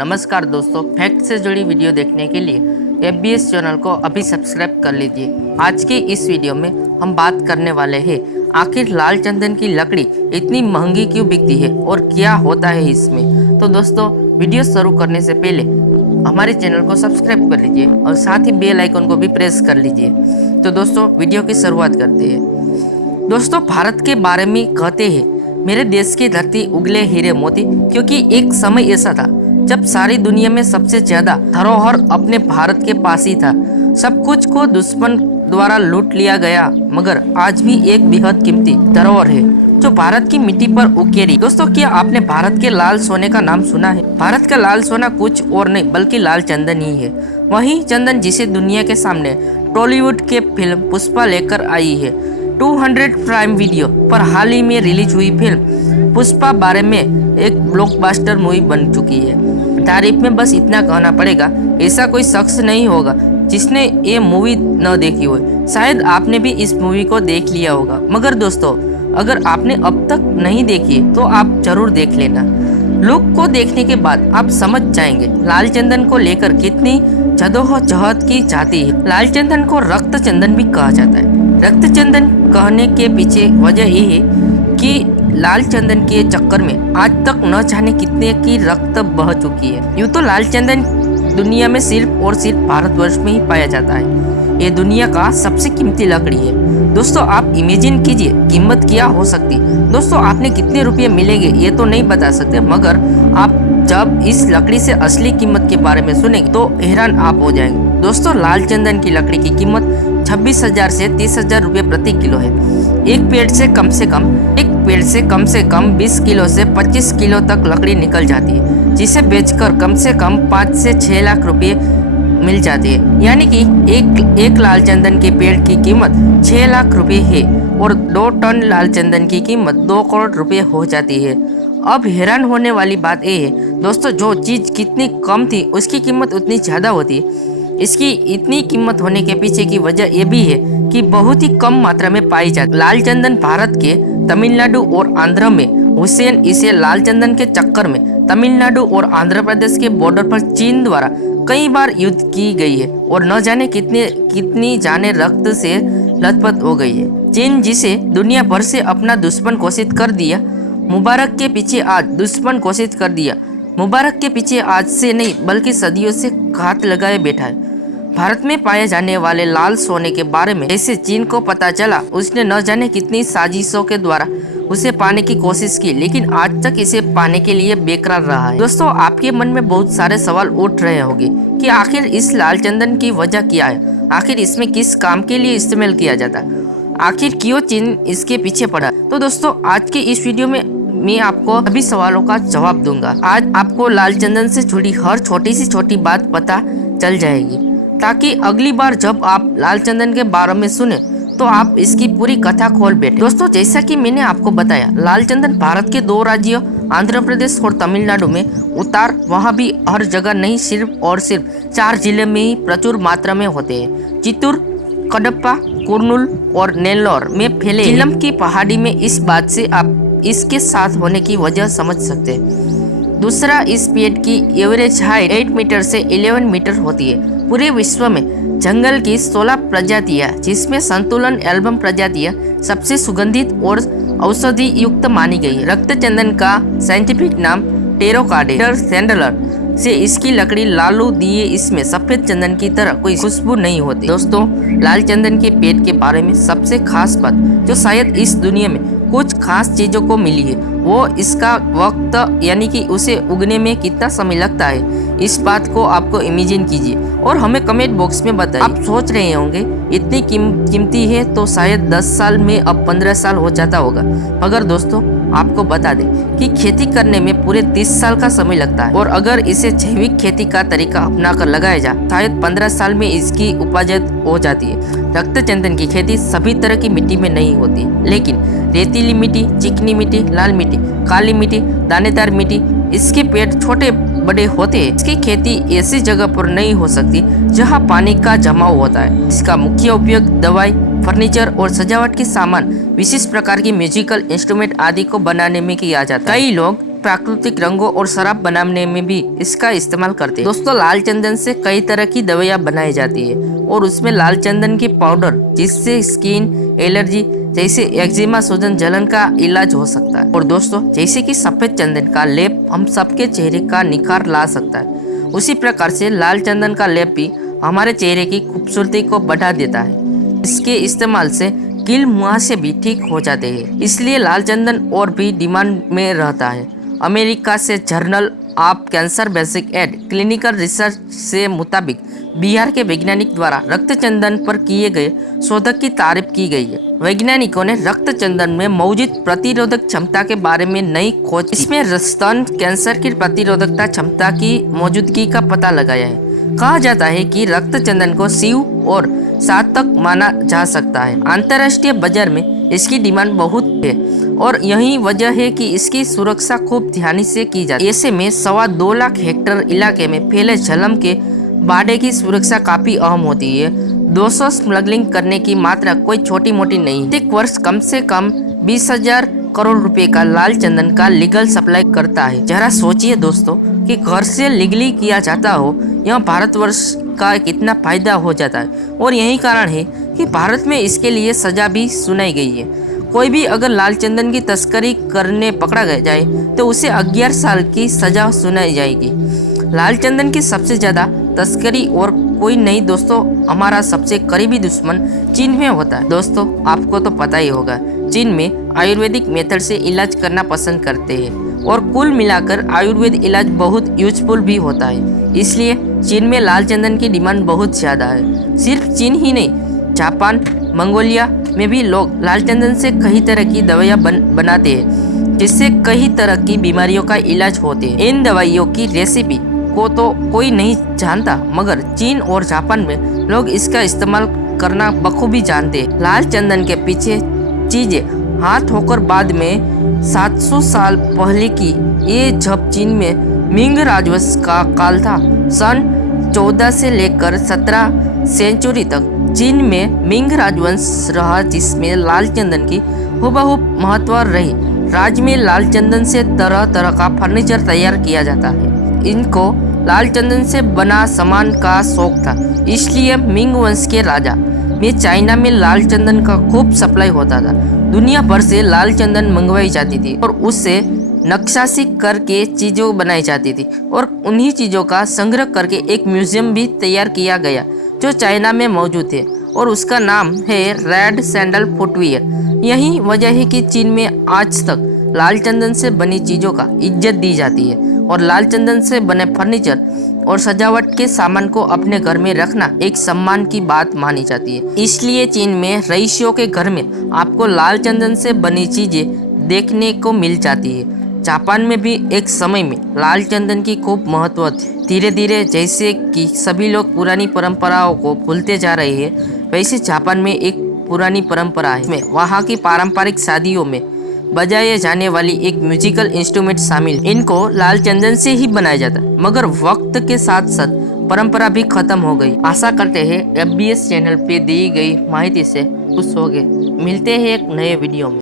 नमस्कार दोस्तों, फैक्ट से जुड़ी वीडियो देखने के लिए FBS चैनल को अभी सब्सक्राइब कर लीजिए। आज के इस वीडियो में हम बात करने वाले हैं आखिर लाल चंदन की लकड़ी इतनी महंगी क्यों बिकती है और क्या होता है इसमें। तो दोस्तों, वीडियो शुरू करने से पहले हमारे चैनल को सब्सक्राइब कर लीजिए और साथ ही बेल आइकन को भी प्रेस कर लीजिए। तो दोस्तों, वीडियो की शुरुआत करते हैं। दोस्तों, भारत के बारे में कहते हैं मेरे देश की धरती उगले हीरे मोती, क्योंकि एक समय ऐसा था जब सारी दुनिया में सबसे ज्यादा धरोहर अपने भारत के पास ही था। सब कुछ को दुश्मन द्वारा लूट लिया गया, मगर आज भी एक बेहद कीमती धरोहर है जो भारत की मिट्टी पर उकेरी। दोस्तों, क्या आपने भारत के लाल सोने का नाम सुना है? भारत का लाल सोना कुछ और नहीं बल्कि लाल चंदन ही है। वही चंदन जिसे दुनिया के सामने टॉलीवुड के फिल्म पुष्पा लेकर आई है। 200 प्राइम वीडियो पर हाल ही में रिलीज हुई फिल्म पुष्पा बारे में एक ब्लॉकबस्टर मूवी बन चुकी है। तारीफ में बस इतना कहना पड़ेगा, ऐसा कोई शख्स नहीं होगा जिसने ये मूवी न देखी हो। शायद आपने भी इस मूवी को देख लिया होगा, मगर दोस्तों, अगर आपने अब तक नहीं देखी तो आप जरूर देख लेना। लुक को देखने के बाद आप समझ जाएंगे लाल चंदन को लेकर कितनी जदोजहद की जाती है। लाल चंदन को रक्त चंदन भी कहा जाता है। रक्त चंदन कहने के पीछे वजह ये है कि लाल चंदन के चक्कर में आज तक न जाने कितने की रक्त बह चुकी है। यूँ तो लाल चंदन दुनिया में सिर्फ और सिर्फ भारतवर्ष में ही पाया जाता है। ये दुनिया का सबसे कीमती लकड़ी है। दोस्तों, आप इमेजिन कीजिए कीमत क्या हो सकती। दोस्तों, आपने कितने रुपये मिलेंगे ये तो नहीं बता सकते, मगर आप जब इस लकड़ी से असली कीमत के बारे में सुनेंगे तो हैरान आप हो जाएंगे। दोस्तों, लाल चंदन की लकड़ी की कीमत 26,000 से 30,000 रुपये प्रति किलो है। एक पेड़ से कम से कम 20 किलो से 25 किलो तक लकड़ी निकल जाती है, जिसे बेचकर कम से कम 5 से 6 लाख रुपये मिल जाती है। यानी कि एक लाल चंदन के पेड़ की कीमत 6 लाख रुपये है और 2 टन लाल चंदन की कीमत 2 करोड़ रुपये हो जाती है। अब हैरान होने वाली बात यह है दोस्तों, जो चीज़ कितनी कम थी उसकी कीमत उतनी ज़्यादा होती है। इसकी इतनी कीमत होने के पीछे की वजह यह भी है कि बहुत ही कम मात्रा में पाई जाती है। लाल चंदन भारत के तमिलनाडु और आंध्र में हुसैन इसे लाल चंदन के चक्कर में तमिलनाडु और आंध्र प्रदेश के बॉर्डर पर चीन द्वारा कई बार युद्ध की गई है और न जाने कितनी जाने रक्त से लथपथ हो गई है। चीन जिसे दुनिया भर से अपना दुश्मन घोषित कर दिया, मुबारक के पीछे आज दुश्मन घोषित कर दिया। मुबारक के पीछे आज से नहीं बल्कि सदियों से घात लगाए बैठा है। भारत में पाए जाने वाले लाल सोने के बारे में जैसे चीन को पता चला, उसने न जाने कितनी साजिशों के द्वारा उसे पाने की कोशिश की, लेकिन आज तक इसे पाने के लिए बेकरार रहा है। दोस्तों, आपके मन में बहुत सारे सवाल उठ रहे होंगे कि आखिर इस लाल चंदन की वजह क्या है, आखिर इसमें किस काम के लिए इस्तेमाल किया जाता है, आखिर क्यों चीन इसके पीछे पड़ा। तो दोस्तों, आज के इस वीडियो में मैं आपको सभी सवालों का जवाब दूंगा। आज आपको लाल चंदन से जुड़ी हर छोटी से छोटी बात पता चल जाएगी, ताकि अगली बार जब आप लाल चंदन के बारे में सुने तो आप इसकी पूरी कथा खोल बैठे। दोस्तों, जैसा कि मैंने आपको बताया, लाल चंदन भारत के 2 राज्यों आंध्र प्रदेश और तमिलनाडु में उतार वहाँ भी हर जगह नहीं, सिर्फ और सिर्फ 4 जिले में ही प्रचुर मात्रा में होते हैं। चित्तूर, कडप्पा, कुर्नूल और नेल्लोर में फैले चिलम की पहाड़ी में। इस बात से आप इसके साथ होने की वजह समझ सकते हैं। दूसरा, इस पेड़ की एवरेज हाइट 8 मीटर से 11 मीटर होती है। पूरे विश्व में जंगल की 16 प्रजातियां, जिसमें संतुलन एल्बम प्रजातियां सबसे सुगंधित और औषधि युक्त मानी गई है। रक्त चंदन का साइंटिफिक नाम टेरोकार्डेटर सैंडलर से इसकी लकड़ी लालू दिए, इसमें सफेद चंदन की तरह कोई खुशबू नहीं होती। दोस्तों, लाल चंदन के पेड़ के बारे में सबसे खास बात जो शायद इस दुनिया में कुछ खास चीजों को मिली है, वो इसका वक्त, यानी कि उसे उगने में कितना समय लगता है। इस बात को आपको इमेजिन कीजिए और हमें कमेंट बॉक्स में बताइए। आप सोच रहे होंगे इतनी कीमती है तो शायद 10 साल में अब 15 साल हो जाता होगा, मगर दोस्तों, आपको बता दें कि खेती करने में पूरे 30 साल का समय लगता है, और अगर इसे जैविक खेती का तरीका अपनाकर लगाया जाए शायद 15 साल में इसकी उपज हो जाती है। रक्त चंदन की खेती सभी तरह की मिट्टी में नहीं होती, लेकिन रेतीली मिट्टी, चिकनी मिट्टी, लाल मिट्टी, काली मिट्टी, दानेदार मिट्टी, इसके पेड़ छोटे बड़े होते हैं। इसकी खेती ऐसी जगह पर नहीं हो सकती जहां पानी का जमाव होता है। इसका मुख्य उपयोग दवाई, फर्नीचर और सजावट के सामान, विशेष प्रकार की म्यूजिकल इंस्ट्रूमेंट आदि को बनाने में किया जाता है। कई लोग लोग प्राकृतिक रंगों और शराब बनाने में भी इसका इस्तेमाल करते हैं। दोस्तों, लाल चंदन से कई तरह की दवाइयाँ बनाई जाती है और उसमें लाल चंदन की पाउडर जिससे स्किन एलर्जी जैसे एक्जिमा, सूजन, जलन का इलाज हो सकता है। और दोस्तों, जैसे कि सफेद चंदन का लेप हम सबके चेहरे का निखार ला सकता है, उसी प्रकार से लाल चंदन का लेप भी हमारे चेहरे की खूबसूरती को बढ़ा देता है। इसके इस्तेमाल से कील मुहासे भी ठीक हो जाते हैं, इसलिए लाल चंदन और भी डिमांड में रहता है। अमेरिका से journal of cancer basic and clinical research से मुताबिक बिहार के वैज्ञानिक द्वारा रक्त चंदन पर किए गए शोध की तारीफ की गई है। वैज्ञानिकों ने रक्त चंदन में मौजूद प्रतिरोधक क्षमता के बारे में नई खोज, इसमें स्तन कैंसर की प्रतिरोधकता क्षमता की मौजूदगी का पता लगाया है। कहा जाता है कि रक्त चंदन को शिव और सार्थक माना जा सकता है। अंतर्राष्ट्रीय बाजार में इसकी डिमांड बहुत है और यही वजह है कि इसकी सुरक्षा खूब ध्यान से की जाती है। ऐसे में 2.25 लाख हेक्टेयर इलाके में फैले झलम के बाड़े की सुरक्षा काफी अहम होती है। 200 स्मगलिंग करने की मात्रा कोई छोटी मोटी नहीं। प्रत्येक वर्ष कम से कम 20,000 करोड़ रुपए का लाल चंदन का लीगल सप्लाई करता है। जरा सोचिए दोस्तों कि घर से लीगली किया जाता हो, यह भारतवर्ष का कितना फायदा हो जाता है। और यही कारण है कि भारत में इसके लिए सजा भी सुनाई गई है। कोई भी अगर लाल चंदन की तस्करी करने पकड़ा जाए तो उसे 11 साल की सजा सुनाई जाएगी। लाल चंदन की सबसे ज्यादा तस्करी और कोई नहीं दोस्तों, हमारा सबसे करीबी दुश्मन चीन में होता है। दोस्तों, आपको तो पता ही होगा, चीन में आयुर्वेदिक मेथड से इलाज करना पसंद करते हैं और कुल मिलाकर आयुर्वेद इलाज बहुत यूजफुल भी होता है। इसलिए चीन में लाल चंदन की डिमांड बहुत ज़्यादा है। सिर्फ चीन ही नहीं, जापान, मंगोलिया में भी लोग लाल चंदन से कई तरह की दवाइयाँ बनाते हैं, जिससे कई तरह की बीमारियों का इलाज होते हैं। इन दवाइयों की रेसिपी को तो कोई नहीं जानता, मगर चीन और जापान में लोग इसका इस्तेमाल करना बखूबी जानते हैं। लाल चंदन के पीछे चीजें हाथ होकर बाद में 700 साल पहले की ये जब चीन में मिंग राजवंश का काल था। सन 14 से लेकर 17 सेंचुरी तक चीन में मिंग राजवंश रहा, जिसमें लाल चंदन की हुबहू महत्व रही। राज्य में लाल चंदन से तरह तरह का फर्नीचर तैयार किया जाता है। इनको लाल चंदन से बना सामान का शौक था, इसलिए मिंग वंश के राजा में चाइना में लाल चंदन का खूब सप्लाई होता था। दुनिया भर से लाल चंदन मंगवाई जाती थी और उससे नक्काशी करके चीज़ों बनाई जाती थी और उन्हीं चीज़ों का संग्रह करके एक म्यूजियम भी तैयार किया गया जो चाइना में मौजूद है और उसका नाम है रेड सैंडल फुटवियर। यही वजह है कि चीन में आज तक लाल चंदन से बनी चीज़ों का इज्जत दी जाती है और लाल चंदन से बने फर्नीचर और सजावट के सामान को अपने घर में रखना एक सम्मान की बात मानी जाती है। इसलिए चीन में रईसियों के घर में आपको लाल चंदन से बनी चीजें देखने को मिल जाती है। जापान में भी एक समय में लाल चंदन की खूब महत्व थी। धीरे धीरे जैसे कि सभी लोग पुरानी परंपराओं को भूलते जा रहे हैं, वैसे जापान में एक पुरानी परंपरा है। इसमें वहाँ की पारंपरिक शादियों में बजाए जाने वाली एक म्यूजिकल इंस्ट्रूमेंट शामिल। इनको लाल चंदन से ही बनाया जाता है, मगर वक्त के साथ साथ परंपरा भी खत्म हो गई। आशा करते हैं FBS चैनल पे दी गई माहिती से खुश हो गए। मिलते हैं एक नए वीडियो में।